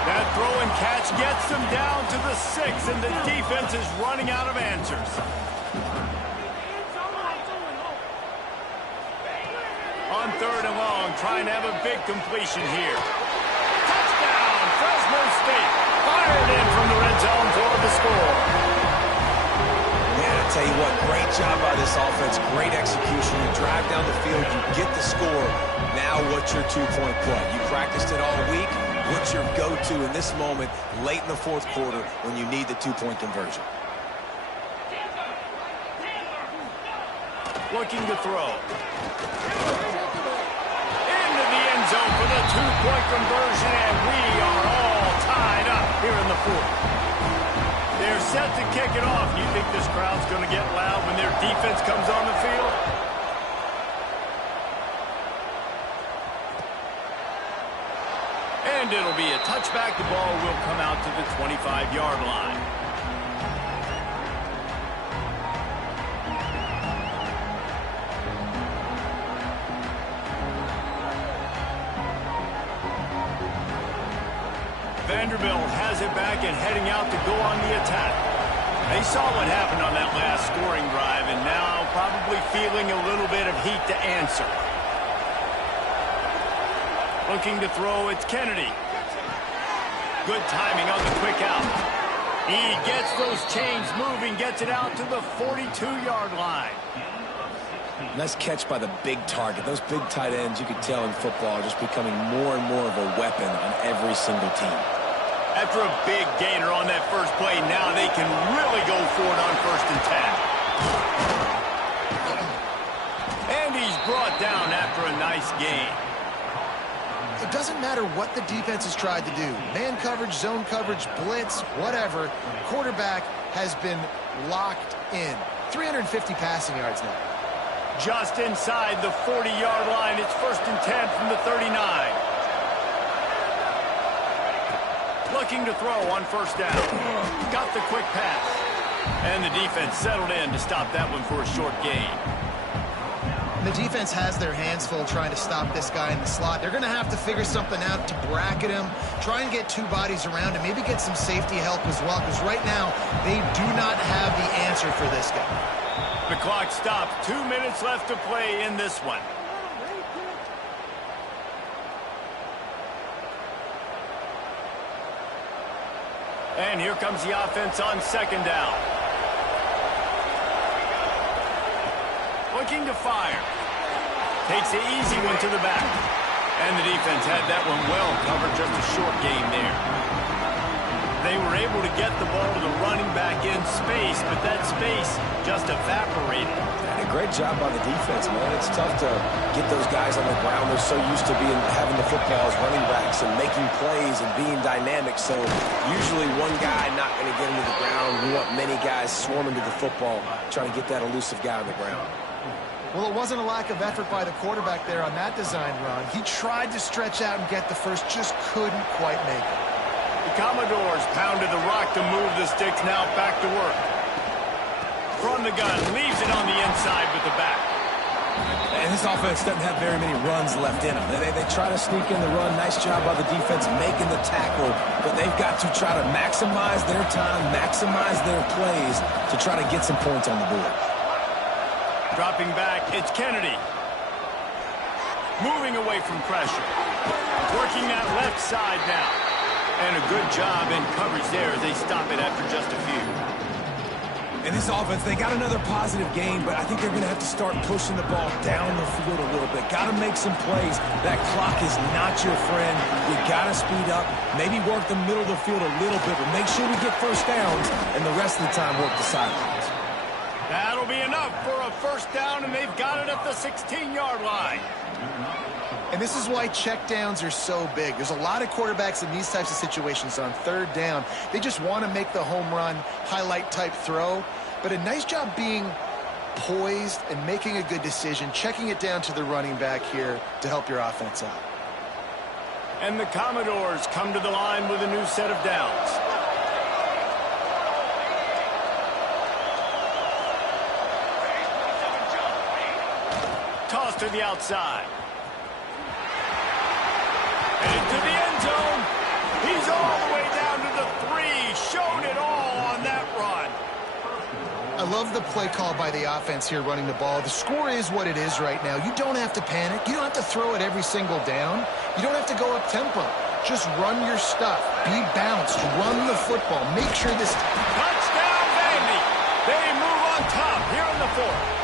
That throw and catch gets them down to the 6, and the defense is running out of answers. On 3rd and long, trying to have a big completion here. Touchdown, Fresno State. Fired in from the red zone for the score. Yeah, I tell you what, great job by this offense. Great execution. You drive down the field, you get the score. Now what's your two-point play? You practiced it all week. What's your go-to in this moment late in the 4th quarter when you need the two-point conversion? Looking to throw. Into the end zone for the two-point conversion, and we are all tied up here in the 4th. They're set to kick it off. You think this crowd's going to get loud when their defense comes on the field? And it'll be a touchback. The ball will come out to the 25-yard line. Vanderbilt has it back and heading out to go on the attack. They saw what happened on that last scoring drive, and now probably feeling a little bit of heat to answer. Looking to throw, it's Kennedy. Good timing on the quick out. He gets those chains moving, gets it out to the 42-yard line. Nice catch by the big target. Those big tight ends, you could tell in football, are just becoming more and more of a weapon on every single team. After a big gainer on that first play, now they can really go for it on 1st and 10. And he's brought down after a nice gain. It doesn't matter what the defense has tried to do. Man coverage, zone coverage, blitz, whatever. Quarterback has been locked in. 350 passing yards now. just inside the 40-yard line. It's 1st and 10 from the 39. Looking to throw on 1st down. Got the quick pass. And the defense settled in to stop that one for a short gain. The defense has their hands full trying to stop this guy in the slot. They're going to have to figure something out to bracket him, try and get 2 bodies around him, maybe get some safety help as well, because right now they do not have the answer for this guy. The clock stops. 2 minutes left to play in this one. And here comes the offense on 2nd down. Looking to fire. Takes the easy one to the back. And the defense had that one well covered, just a short gain there. They were able to get the ball to the running back in space, but that space just evaporated. And a great job by the defense, man. It's tough to get those guys on the ground. They're so used to having the football as running backs and making plays and being dynamic. So usually one guy not going to get him to the ground. We want many guys swarming to the football, trying to get that elusive guy on the ground. Well, it wasn't a lack of effort by the quarterback there on that design run. He tried to stretch out and get the first, just couldn't quite make it. The Commodores pounded the rock to move the sticks, now back to work. From the gun, leaves it on the inside with the back. And this offense doesn't have very many runs left in them. They try to sneak in the run. Nice job by the defense making the tackle, but they've got to try to maximize their time, maximize their plays to try to get some points on the board. Dropping back, it's Kennedy. Moving away from pressure. Working that left side now. And a good job in coverage there as they stop it after just a few. In this offense, they got another positive gain, but I think they're going to have to start pushing the ball down the field a little bit. Got to make some plays. That clock is not your friend. You got to speed up, maybe work the middle of the field a little bit, but make sure we get 1st downs, and the rest of the time work the sidelines. That'll be enough for a 1st down, and they've got it at the 16-yard line. And this is why checkdowns are so big. There's a lot of quarterbacks in these types of situations on 3rd down. They just want to make the home run, highlight-type throw. But a nice job being poised and making a good decision, checking it down to the running back here to help your offense out. And the Commodores come to the line with a new set of downs. Toss to the outside. And into the end zone. He's all the way down to the 3. Showed it all on that run. I love the play call by the offense here running the ball. The score is what it is right now. You don't have to panic. You don't have to throw it every single down. You don't have to go up tempo. Just run your stuff. Be balanced. Run the football. Make sure this... Touchdown, Vandy. They move on top here in the 4th.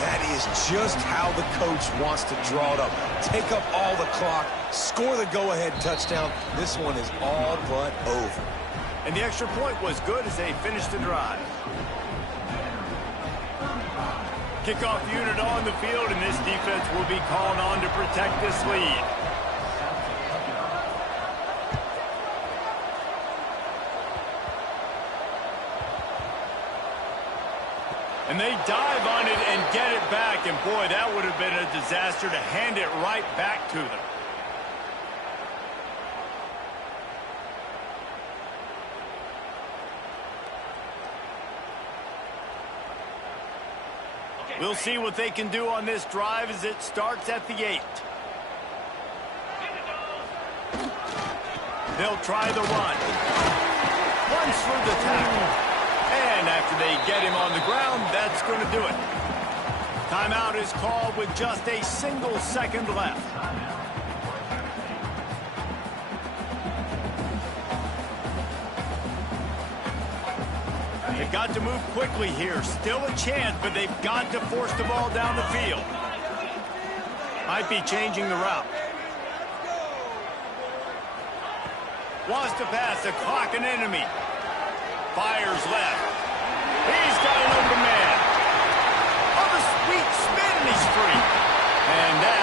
That is just how the coach wants to draw it up. Take up all the clock, score the go-ahead touchdown. This one is all but over. And the extra point was good as they finished the drive. Kickoff unit on the field, and this defense will be called on to protect this lead. And they dive on it and get it back. And, boy, that would have been a disaster to hand it right back to them. We'll see what they can do on this drive as it starts at the 8. They'll try the run. Runs for the tackle. And after they get him on the ground, that's going to do it. Timeout is called with just a single second left. They've got to move quickly here. Still a chance, but they've got to force the ball down the field. Might be changing the route. Wants to pass, the clock an enemy. Fires left. He's got an open man. Oh, the sweet spin, and he's free. And that